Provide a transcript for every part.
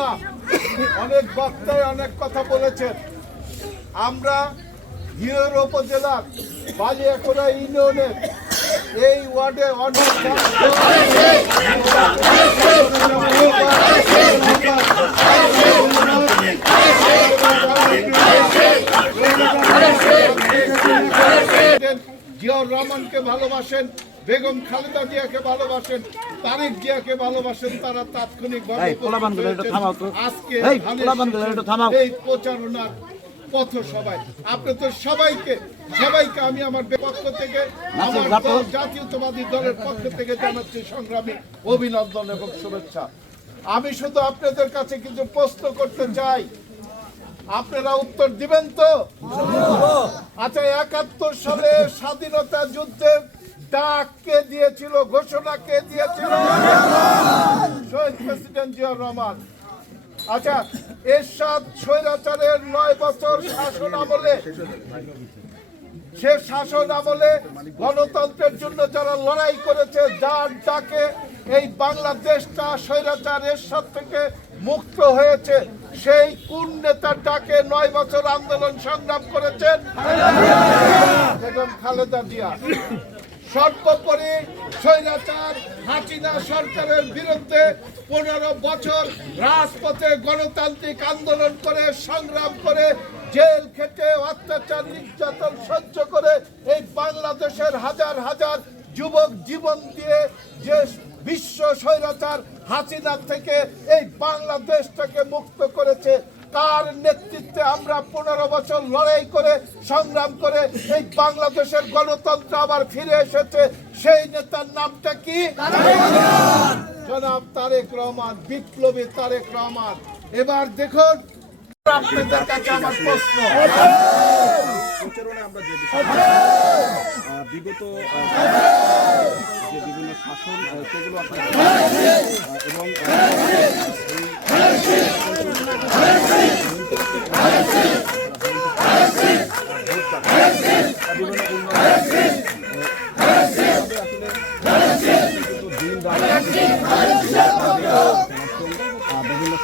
না, অনেক বক্তায় অনেক কথা বলেছেন। আমরা ঘিওর উপজেলার বালিয়াখোলা ইউনিয়নের এই ওয়ার্ডে অনেক জিয়াউর রহমানকে ভালোবাসেন, বেগম খালেদা জিয়াকে ভালোবাসেন, তারেক জিয়াকে ভালোবাসেন। তারা তাৎক্ষণিকভাবে আজকে এই প্রচারণার পথ সবাই আপনাদের সবাইকে আমি আমার পক্ষ থেকে, আমার জাতীয়তাবাদী দলের পক্ষ থেকে জানাচ্ছি সংগ্রামী অভিনন্দন এবং শুভেচ্ছা। আমি শুধু আপনাদের কাছে কিছু প্রশ্ন করতে চাই, আপনারা উত্তর দিবেন তো? আচ্ছা, ৭১ সালে স্বাধীনতা যুদ্ধের ডাক কে দিয়েছিল, ঘোষণা কে দিয়েছিল? শহীদ প্রেসিডেন্ট জিয়াউর রহমান। আচ্ছা, এরশাদ স্বৈরাচারের ৯ বছর শাসন আমলে, সে শাসন আমলে গণতন্ত্রের জন্য যারা লড়াই করেছে, যার ডাকে এই বাংলাদেশটা স্বৈরাচার এরশাদ থেকে মুক্ত হয়েছে, সেই কোন নেতার ডাকে ৯ বছর আন্দোলন সংগ্রাম করেছেন? বেগম খালেদা জিয়া। সর্বোপরি স্বৈরাচার হাসিনা সরকারের বিরুদ্ধে ১৫ বছর রাজপথে গণতান্ত্রিক আন্দোলন করে, সংগ্রাম করে, জেল খেটে, অত্যাচার নির্যাতন সহ্য করে এই বাংলাদেশের হাজার হাজার যুবক জীবন দিয়ে যে বিশ্ব স্বৈরাচার হাসিনা থেকে এই বাংলাদেশটাকে মুক্ত করেছে, তার নেতৃত্বে আমরা ১৫ বছর লড়াই করে, সংগ্রাম করে এই বাংলাদেশের গণতন্ত্র আবার ফিরে এসেছে। সেই নেতার নামটা কি? জনাব তারেক রহমান, বিপ্লবী তারেক রহমান। এবার দেখুন, আপনাদের কাছে আমার প্রশ্ন, আমরা যে বিগত যে বিভিন্ন শাসন সেগুলো আপনার এবং বিভিন্ন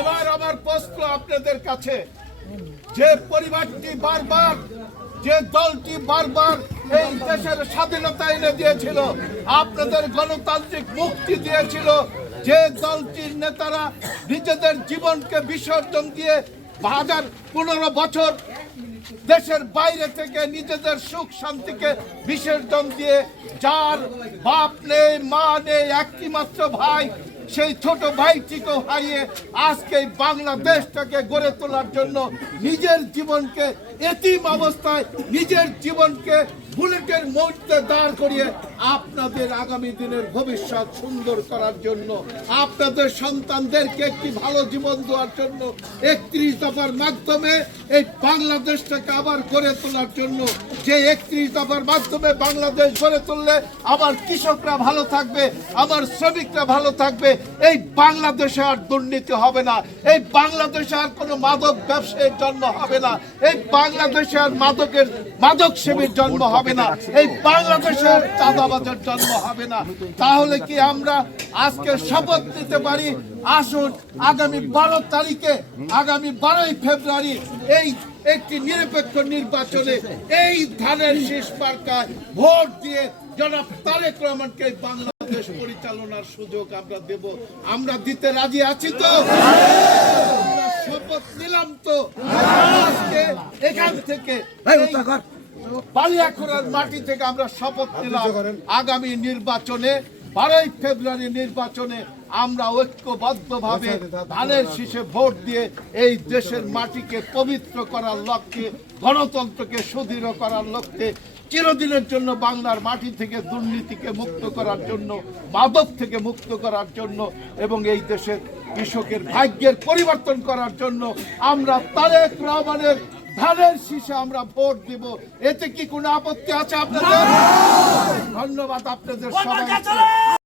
এবার আমার প্রশ্ন আপনাদের কাছে, যে পরিবারটি বারবার, যে দলটি বারবার এই দেশের স্বাধীনতা এনে দিয়েছিল, আপনাদের গণতান্ত্রিক মুক্তি দিয়েছিল, যে দলটির নেতারা নিজেদের জীবনকে বিসর্জন দিয়ে ১৫ বছর দেশের বাইরে থেকে নিজেদের সুখ শান্তিকে বিসর্জন দিয়ে, যার বাপ নেই, মা নেই, একটি মাত্র ভাই, সেই ছোট ভাইটিকেও হারিয়ে আজকে বাংলাদেশটাকে গড়ে তোলার জন্য নিজের জীবনকে এতিম অবস্থায়, নিজের জীবনকে বুলেটের মধ্যে দাঁড় করিয়ে আপনাদের আগামী দিনের ভবিষ্যৎ সুন্দর করার জন্য, আপনাদের সন্তানদেরকে একটি ভালো জীবন দেওয়ার জন্য ৩১ দফার মাধ্যমে এই বাংলাদেশটাকে আবার গড়ে তোলার জন্য, যে ৩১ দফার মাধ্যমে বাংলাদেশ গড়ে তুললে আমার কৃষকরা ভালো থাকবে, আমার শ্রমিকরা ভালো থাকবে, এই বাংলাদেশে আর দুর্নীতি হবে না, এই বাংলাদেশে আর কোনো মাদক ব্যবসায়ীর জন্ম হবে না, এই বাংলাদেশে আর মাদক সেবীর জন্ম হবে না, এই বাংলাদেশের চাঁদাবাজের জন্ম হবে না। তাহলে কি আমরা আজকে শপথ নিতে পারি? আসুন আগামী ১২ তারিখে, আগামী ১২ই ফেব্রুয়ারি এই একটি নিরপেক্ষ নির্বাচনে এই ধানের শীষ মার্কায় ভোট দিয়ে জনাব তারেক রহমানকে বাংলাদেশ পরিচালনার সুযোগ আমরা দেব। আমরা দিতে রাজি আছি তো? শপথ নিলাম তো? আজকে এখান থেকে বালিয়াখোলার মাটি থেকে আমরা শপথ নিলাম, আগামী নির্বাচনে ১২ই ফেব্রুয়ারি নির্বাচনে আমরা ঐক্যবদ্ধভাবে ধানের শীষে ভোট দিয়ে এই দেশের মাটিকে পবিত্র করার লক্ষ্যে, গণতন্ত্রকে সুদৃঢ় করার লক্ষ্যে, চিরদিনের জন্য বাংলার মাটি থেকে দুর্নীতিকে মুক্ত করার জন্য, মাদক থেকে মুক্ত করার জন্য এবং এই দেশের কৃষকের ভাগ্যের পরিবর্তন করার জন্য আমরা তারেক রহমানের ধানের শীষে আমরা ভোট দিব। এতে কি কোনো আপত্তি আছে আপনাদের? ধন্যবাদ আপনাদের সবাইকে।